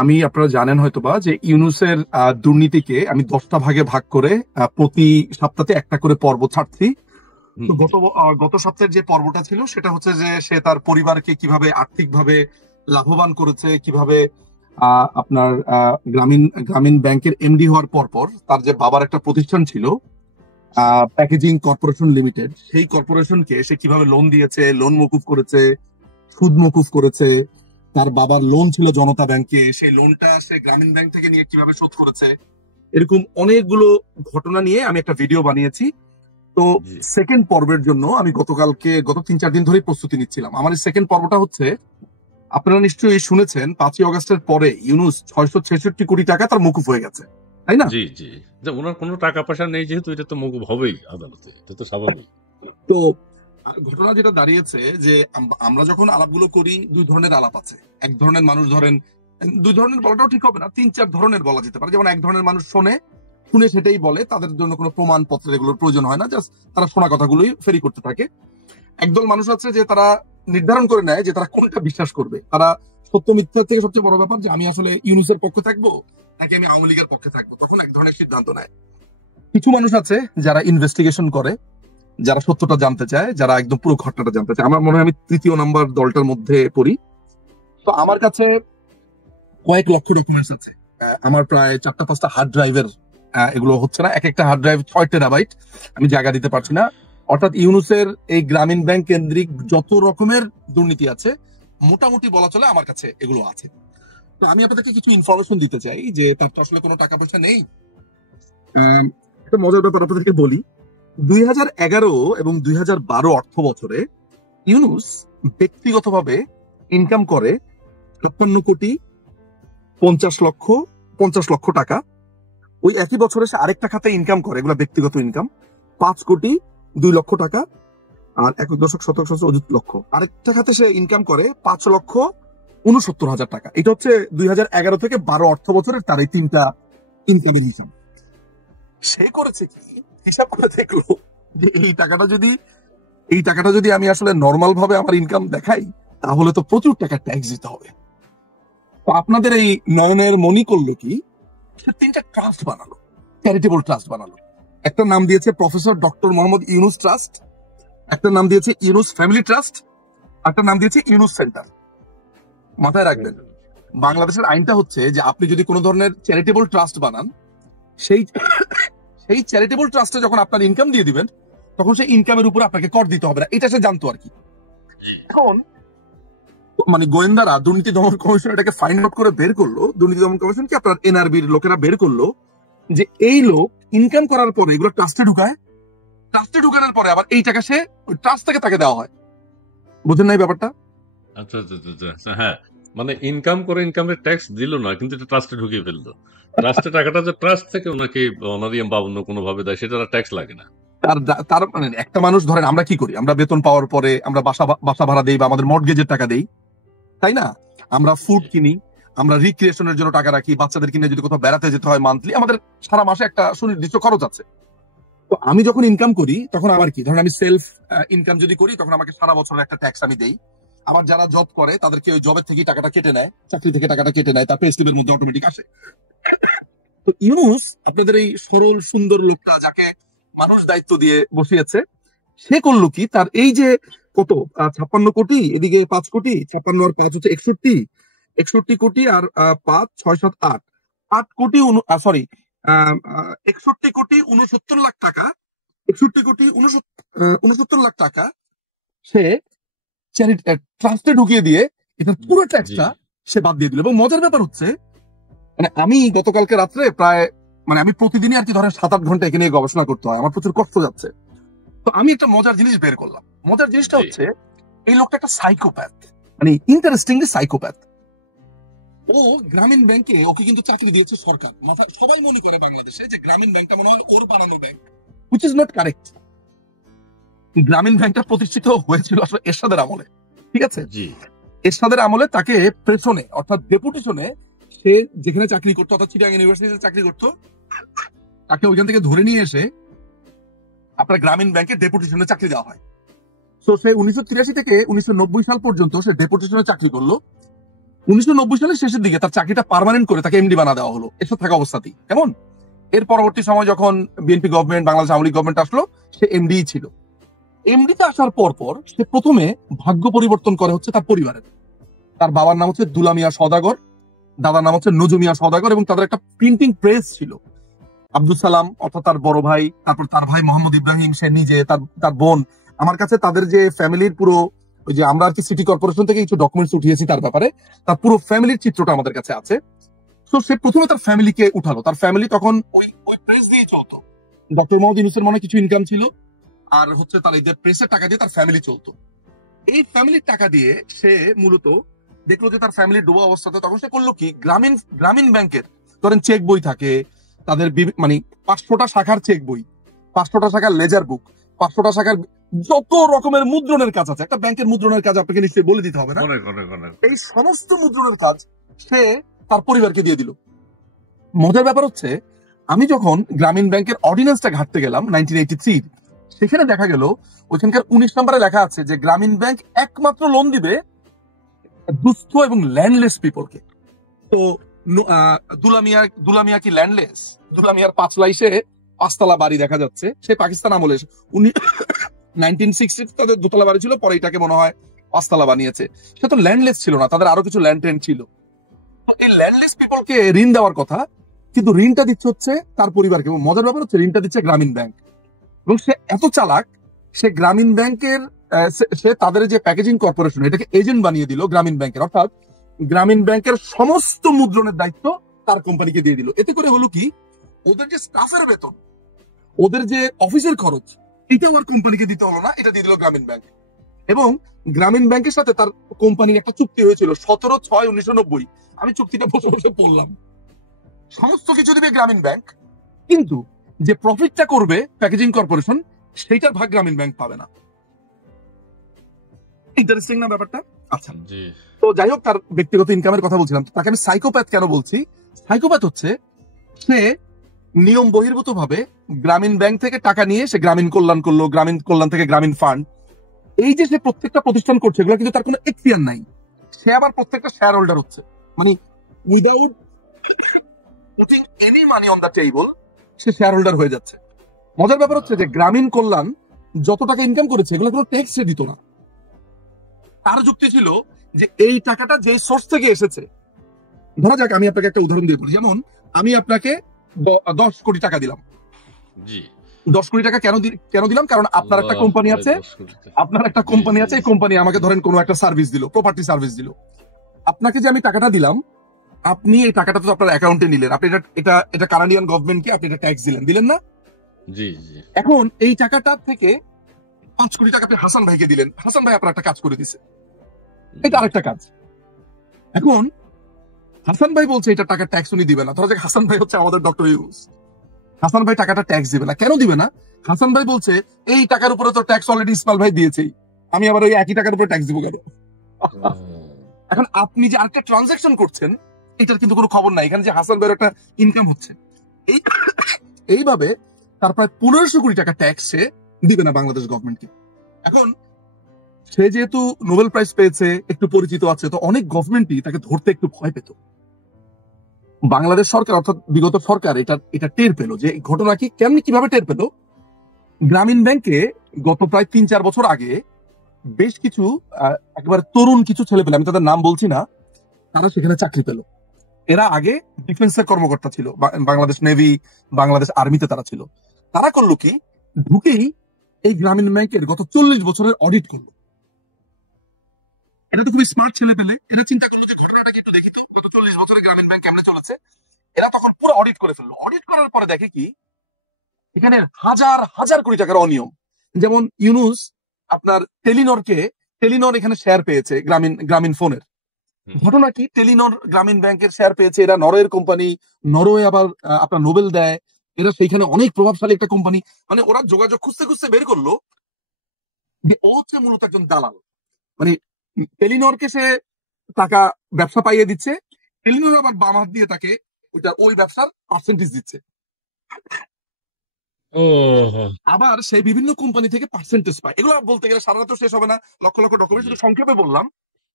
আমি আপনারা জানেন হয়তোবা যে ইউনূসের দুর্নীতিকে আমি 10টা ভাগে ভাগ করে প্রতি সপ্তাহে একটা করে পর্ব ছাড়ছি। তো হুম, গত সপ্তাহের যে পর্বটা ছিল সেটা হচ্ছে যে সে তার পরিবারকে কিভাবে আর্থিকভাবে লাভবান করেছে, কিভাবে আপনার গ্রামীণ গ্রামীণ ব্যাংকের এমডি হওয়ার পর তার যে বাবার একটা প্রতিষ্ঠান ছিল প্যাকেজিং কর্পোরেশন লিমিটেড, সেই কর্পোরেশনকে সে কিভাবে লোন দিয়েছে, লোন মকুব করেছে, সুদ মকুব করেছে। তার বাবার লোন ছিল জনতা ব্যাংকে, সেই লোনটা সে গ্রামীণ ব্যাংক থেকে নিয়ে কিভাবে শোধ করেছে, এরকম অনেকগুলো ঘটনা নিয়ে আমি একটা ভিডিও বানিয়েছি। তো জি সেকেন্ড পর্বের জন্য আমি গত 3-4 দিন ধরেই প্রস্তুতি নিচ্ছিলাম। আমার এই সেকেন্ড পর্বটা হচ্ছে, আপনারা নিশ্চয়ই শুনেছেন 5ই অগস্টের পরে ইউনূস 666 কোটি টাকা তার মকুব হয়ে গেছে, তাই না? জি জি যে ওনার কোনো টাকা পয়সা নেই, যেহেতু এটা তো মকুব হবেই আদালতে, এটা তো স্বাভাবিক। তো ঘটনা যেটা দাঁড়িয়েছে যে আমরা যখন আলাপগুলো করি, দুই ধরনের আলাপ আছে। এক ধরনের মানুষ ধরেন, দুই ধরনের বলাটাও ঠিক হবে না, 3-4 ধরনের বলা যেতে পারে। যেমন এক ধরনের মানুষ শুনে শুনে সেটাই বলে, তাদের জন্য কোনো প্রমাণপত্রের এগুলোর প্রয়োজন হয় না, জাস্ট তারা শোনা কথাগুলোই ফেরি করতে থাকে। একদল মানুষ আছে যে তারা নির্ধারণ করে নেয় যে তারা কোনটা বিশ্বাস করবে। তারা সত্য মিথ্যার থেকে সবচেয়ে বড় ব্যাপার যে আমি আসলে ইউনূসের পক্ষে থাকবো নাকি আমি আওয়ামী লীগের পক্ষে থাকবো, তখন এক ধরনের সিদ্ধান্ত নেয়। কিছু মানুষ আছে যারা ইনভেস্টিগেশন করে, যারা সত্যটা জানতে চায়, যারা একদম পুরো ঘটনাটা জানতে চায়। আমার মনে হয় আমি তৃতীয় নাম্বার দলটার মধ্যে পড়ি। তো আমার কাছে কয়েক লক্ষ ডকুমেন্টস আছে। আমার প্রায় 4-5টা হার্ড ড্রাইভের, এগুলো হচ্ছে না, এক একটা হার্ড ড্রাইভ 6 টেরাবাইট, আমি জায়গা দিতে পারছি না। অর্থাৎ ইউনূসের এই গ্রামীণ ব্যাংক কেন্দ্রিক যত রকমের দুর্নীতি আছে, মোটামুটি বলা চলে আমার কাছে এগুলো আছে। তো আমি আপনাদেরকে কিছু ইনফরমেশন দিতে চাই যে তার তো আসলে কোনো টাকা পয়সা নেই। একটা মজার ব্যাপার আপনাদেরকে বলি। 2011 এবং 2012 অর্থ বছরে ইউনূস ব্যক্তিগতভাবে ইনকাম করে 56,50,00,000 টাকা। ওই একই বছরে সে আরেকটা খাতে ইনকাম করে, এগুলো ব্যক্তিগত ইনকাম, 5,02,00,000 টাকা। আর 1.7 লক্ষ আরেকটা খাতে সে ইনকাম করে 5,69,000 টাকা। এটা হচ্ছে 2011 থেকে 12 অর্থ বছরের তার এই তিনটা ইনকামের হিসাব। সে করেছে কি, হিসাব করে দেখলো যে এই টাকাটা যদি আমি আসলে নর্মাল ভাবে আমার ইনকাম দেখাই, তাহলে তো প্রচুর টাকা ট্যাক্স দিতে হবে। তো আপনাদের এই নয়নের মনি করলো কি, সে 3টা ট্রাস্ট বানালো, চ্যারিটেবল ট্রাস্ট বানালো। একটা নাম দিয়েছে professor doctor Mohammad Yunus trust, একটা নাম দিয়েছে ইউনূস ফ্যামিলি ট্রাস্ট, একটা নাম দিয়েছে ইউনূস সেন্টার। মাথায় রাখবেন, বাংলাদেশের আইনটা হচ্ছে যে আপনি যদি কোনো ধরনের চ্যারিটেবল ট্রাস্ট বানান, সেই সেই চ্যারিটেবল ট্রাস্টে যখন আপনার ইনকাম দিয়ে দিবেন, তখন সেই ইনকামের উপর আপনাকে কর দিতে হবে না। এটা সে জানতো আর কি। এখন মানে গোয়েন্দারা, দুর্নীতি দমন কমিশন এটাকে ফাইন্ড আউট করে বের করলো, দুর্নীতি দমন কমিশন কি আপনার এনআরবির লোকেরা বের করলো যে এই লোক ইনকাম করার পরে এগুলো ট্রাস্টে ঢুকায়, ট্রাস্টে ঢুকানোর পরে আবার এই টাকা সে ওই ট্রাস্ট থেকে তাকে দেওয়া হয়। বুঝেন নাই ব্যাপারটা? আচ্ছা আচ্ছা আচ্ছা আচ্ছা, হ্যাঁ। মানে ইনকাম করে ইনকামের ট্যাক্স দিল না, কিন্তু এটা ট্রাস্টে ঢুকিয়ে ফেললো। ট্রাস্টের টাকাটা যে ট্রাস্ট থেকে ওনাকে অনারিয়াম বা অন্য কোনো ভাবে দেয়, সেটা ট্যাক্স লাগে না। তার মানে একটা মানুষ ধরেন, আমরা কি করি, আমরা বেতন পাওয়ার পরে আমরা বাসা ভাড়া দেই বা আমাদের মর্টগেজের টাকা দেই, তাই না? আমরা ফুড জি কিনি, আমরা রিক্রিয়েশনের জন্য টাকা রাখি, বাচ্চাদের কিনে যদি কোথাও বেড়াতে যেতে হয় মান্থলি, আমাদের সারা মাসে একটা সুনির্দিষ্ট খরচ আছে। তো আমি যখন ইনকাম করি তখন আমার কি, ধরেন আমি সেলফ ইনকাম যদি করি, তখন আমাকে সারা বছরের একটা ট্যাক্স আমি দেই। আবার যারা জব করে তাদেরকে ওই জবের থেকে টাকাটা কেটে নেয়, চাকরি থেকে টাকাটা কেটে নেয়, তার পে স্লিপের মধ্যে অটোমেটিক আসে। তো ইউনূস, আপনাদের এই সরল সুন্দর লোকটা যাকে মানুষ দায়িত্ব দিয়ে বসিয়েছে, সে করলো কি, তার এই যে কত 56 কোটি, এদিকে 5 কোটি, 56 আর 5 হচ্ছে 61, 61 কোটি আর 5, 6, 7, 8, 8 কোটি, সরি, 61,69,00,000 টাকা, 61,69,00,000 টাকা সে চ্যারিটি ট্রাস্টে ঢুকিয়ে দিয়ে এটার পুরো জি ট্যাক্সটা সে বাদ দিয়ে দিল। এবং মজার ব্যাপার হচ্ছে, মানে আমি গতকালকে রাত্রে প্রায়, মানে আমি প্রতিদিনই আর কি ধরেন 7-8 ঘন্টা এখানে নিয়ে গবেষণা করতে হয়, আমার প্রচুর কষ্ট যাচ্ছে। তো আমি একটা মজার জিনিস বের করলাম। মজার জিনিসটা জি হচ্ছে, এই লোকটা একটা সাইকোপ্যাথ, মানে ইন্টারেস্টিংলি সাইকোপ্যাথ। ও গ্রামীণ ব্যাংকে ওকে কিন্তু চাকরি দিয়েছে সরকার। সবাই মনে করে বাংলাদেশে যে গ্রামীণ ব্যাংকটা মনে হয় ওর বানানো bank, which is not correct. গ্রামীণ ব্যাংকটা প্রতিষ্ঠিত হয়েছিল আসলে এরশাদের আমলে, ঠিক আছে? জি এরশাদের আমলে তাকে প্রেশনে, অর্থাৎ ডেপুটেশনে, সে যেখানে চাকরি করতো, অর্থাৎ চিটাগাং ইউনিভার্সিটিতে চাকরি করতো, তাকে ওইখান থেকে ধরে নিয়ে এসে আপনার গ্রামীণ ব্যাংকে ডেপুটেশনে চাকরি দেওয়া হয়। তো সে 1983 থেকে 1990 সাল পর্যন্ত সে ডেপুটেশনে চাকরি করলো। 1990 সালের শেষের দিকে তার চাকরিটা পার্মানেন্ট করে তাকে এমডি বানা দেওয়া হলো এসব থাকা অবস্থাতেই। কেমন? এর পরবর্তী সময় যখন BNP government, Bangladesh Awami League government আসলো, সে এমডি ছিল। এমডিতে আসার পর পর সে প্রথমে ভাগ্য পরিবর্তন করে হচ্ছে তার পরিবারের। তার বাবার নাম হচ্ছে দুলা মিয়া সওদাগর, দাদার নাম হচ্ছে নজু মিয়া সওদাগর, এবং তাদের একটা প্রিন্টিং প্রেস ছিল। আব্দুল সালাম অর্থাৎ তার বড় ভাই, তারপর তার ভাই মোহাম্মদ ইব্রাহিম, সে নিজে, তার বোন। আমার কাছে তাদের যে ফ্যামিলির পুরো, ওই যে আমরা আর কি সিটি কর্পোরেশন থেকে কিছু ডকুমেন্টস উঠিয়েছি তার ব্যাপারে, তার পুরো ফ্যামিলির চিত্রটা আমাদের কাছে আছে। তো সে প্রথমে তার ফ্যামিলিকে উঠালো। তার ফ্যামিলি তখন ওই ওই প্রেস দিয়ে চলতো। ডক্টর মোহাম্মদ ইউনূসের মনে কিছু ইনকাম ছিল, আর হচ্ছে তার এই যে প্রেসের টাকা দিয়ে তার ফ্যামিলি চলতো। এই ফ্যামিলির টাকা দিয়ে সে মূলত দেখলো যে তার ফ্যামিলি ডুবা অবস্থাতে, তখন সে করলো কি, গ্রামীণ গ্রামীণ ব্যাংকের ধরেন চেক বই থাকে তাদের, মানে 500টা শাখার চেক বই, 500টা শাখার লেজার বুক, 500টা শাখার যত রকমের মুদ্রণের কাজ আছে, একটা ব্যাংকের মুদ্রণের কাজ আপনাকে নিশ্চয়ই বলে দিতে হবে না, এই সমস্ত মুদ্রণের কাজ সে তার পরিবারকে দিয়ে দিল। মজার ব্যাপার হচ্ছে, আমি যখন গ্রামীণ ব্যাংকের অর্ডিন্যান্সটা ঘাটতে গেলাম 1983, সেখানে দেখা গেল ওইখানকার 19 নম্বরে লেখা আছে যে গ্রামীণ ব্যাংক একমাত্র লোন দিবে দুস্থ এবং ল্যান্ডলেস পিপলকে। তো দুলামিয়া কি ল্যান্ডলেস? দুলামিয়ার পাঁচলাইশে 5তলা বাড়ি দেখা যাচ্ছে, সে পাকিস্তান আমলে। উনি 1960 তাদের দোতলা বাড়ি ছিল, পরে এটাকে মনে হয় 5তলা বানিয়েছে। সে তো ল্যান্ডলেস ছিল না, তাদের আরো কিছু ল্যান্ড টেন্ড ছিল। এই ল্যান্ডলেস পিপলকে ঋণ দেওয়ার কথা, কিন্তু ঋণটা দিচ্ছে হচ্ছে তার পরিবারকে। এবং মজার ব্যাপার হচ্ছে ঋণটা দিচ্ছে গ্রামীণ ব্যাংক। এবং সে এত চালাক, সে গ্রামীণ ব্যাংকের সে তাদের যে প্যাকেজিং কর্পোরেশন, এটাকে এজেন্ট বানিয়ে দিল গ্রামীণ ব্যাংকের। অর্থাৎ গ্রামীণ ব্যাংকের সমস্ত মুদ্রণের দায়িত্ব তার কোম্পানিকে দিয়ে দিল। এতে করে হলো কি, ওদের যে স্টাফের বেতন, ওদের যে অফিসের খরচ, এটাও আর কোম্পানিকে দিতে হলো না, এটা দিয়ে দিল গ্রামীণ ব্যাংক। এবং গ্রামীণ ব্যাংকের সাথে তার কোম্পানির একটা চুক্তি হয়েছিল 17/6/1990। আমি চুক্তিটা বসে বসে পড়লাম। সমস্ত কিছু দিবে গ্রামীণ ব্যাংক, কিন্তু যে প্রফিটটা করবে প্যাকেজিং কর্পোরেশন, সেইটার ভাগ গ্রামীণ ব্যাংক পাবে না। ইন্টারেস্টিং না ব্যাপারটা? আচ্ছা, তো যাই হোক, তার ব্যক্তিগত ইনকামের কথা বলছিলাম। তাকে আমি সাইকোপ্যাথ কেন বলছি? সাইকোপ্যাথ হচ্ছে সে নিয়ম বহির্ভূত ভাবে গ্রামীণ ব্যাংক থেকে টাকা নিয়ে সে গ্রামীণ কল্যাণ করলো, গ্রামীণ কল্যাণ থেকে গ্রামীণ ফান্ড, এই যে সে প্রত্যেকটা প্রতিষ্ঠান করছে, এগুলো কিন্তু তার কোনো এখতিয়ার নাই। সে আবার প্রত্যেকটা শেয়ার হোল্ডার হচ্ছে, মানে without putting any money on the table say share holder হয়ে যাচ্ছে। মজার ব্যাপার হচ্ছে যে গ্রামীণ কল্যাণ যত টাকা ইনকাম করেছে, এগুলো কোনো ট্যাক্স সে দিত না। তার যুক্তি ছিল যে এই টাকাটা যে সোর্স থেকে এসেছে, ধরা যাক আমি আপনাকে একটা উদাহরণ দিয়ে বলি, যেমন আমি আপনাকে 10 কোটি টাকা দিলাম। 10 কোটি টাকা কেন দিলাম? কারণ আপনার একটা কোম্পানি আছে, এই কোম্পানি আমাকে ধরেন কোনো একটা সার্ভিস দিল, প্রপার্টি সার্ভিস দিল। আপনাকে যে আমি টাকাটা দিলাম, আপনি এই টাকাটা তো আপনার অ্যাকাউন্টে নিলেন, আপনি এটা কানাডিয়ান গভর্নমেন্টকে আপনি এটা ট্যাক্স দিলেন না? এখন এই টাকাটা থেকে 5 কোটি টাকা আপনি হাসান ভাইকে দিলেন, হাসান ভাই আপনার একটা কাজ করে দিছে, এটা আরেকটা কাজ। এখন হাসান ভাই বলছে এটা টাকা ট্যাক্স উনি দিবে না। ধরা যাক হাসান ভাই হচ্ছে আমাদের ডক্টর ইউনূস, হাসান ভাই টাকাটা ট্যাক্স দিবে না। কেন দিবে না? হাসান ভাই বলছে এই টাকার উপরে তো ট্যাক্স অলরেডি ইসমাইল ভাই দিয়েছেই, আমি আবার ওই একই টাকার উপরে ট্যাক্স দিব কেন? এখন আপনি যে আরেকটা ট্রানজাকশন করছেন, এটার কিন্তু কোনো খবর নাই এখানে যে হাসান ভাইয়ের একটা ইনকাম হচ্ছে। এইভাবে তার প্রায় 1500 কোটি টাকা ট্যাক্স সে দিবে না বাংলাদেশ গভর্নমেন্টকে। এখন সে যেহেতু নোবেল প্রাইজ পেয়েছে, একটু পরিচিত আছে, তো অনেক গভর্নমেন্টই তাকে ধরতে একটু ভয় পেত। বাংলাদেশ সরকার অর্থাৎ বিগত সরকার এটা টের পেল যে ঘটনা কি, কিভাবে টের পেল। গ্রামীণ ব্যাংকে গত প্রায় 3-4 বছর আগে বেশ কিছু একেবারে তরুণ কিছু ছেলে পেলে, আমি তাদের নাম বলছি না, তারা সেখানে চাকরি পেল। এরা আগে ডিফেন্সের কর্মকর্তা ছিল, বাংলাদেশ নেভি, বাংলাদেশ আর্মিতে তারা ছিল। তারা করলো কি, ঢুকেই এই গ্রামীণ ব্যাংকের গত 40 বছরের অডিট করলো। এটা তো খুবই স্মার্ট ছেলে পেলে। এরা চিন্তা করলো যে ঘটনাটাকে একটু দেখি তো, গত 40 বছরে গ্রামীণ ব্যাংক কেমনে চলেছে। এরা তখন পুরো অডিট করে ফেললো। অডিট করার পরে দেখে কি, এখানে হাজার হাজার কোটি টাকার অনিয়ম। যেমন ইউনূস আপনার টেলিনর এখানে শেয়ার পেয়েছে গ্রামীণ ফোনের। ঘটনা কি, টেলিনর গ্রামীণ ব্যাংকের শেয়ার পেয়েছে, এরা নরওয়ের কোম্পানি, নরওয়ে আবার আপনার নোবেল দেয়, এরা সেইখানে অনেক প্রভাবশালী একটা কোম্পানি। মানে ওরা যোগাযোগ খুঁজতে খুঁজতে বের করলো যে ও হচ্ছে মূলত একজন দালাল। মানে টেলিনরকে সে টাকা ব্যবসা পাইয়ে দিচ্ছে, টেলিনর আবার বাম হাত দিয়ে তাকে ওই ব্যবসার পার্সেন্টেজ দিচ্ছে। আবার সেই বিভিন্ন কোম্পানি থেকে পার্সেন্টেজ পায়। এগুলো বলতে গেলে সারা রাত শেষ হবে না, লক্ষ লক্ষ ডকুমেন্ট, শুধু সংক্ষেপে বললাম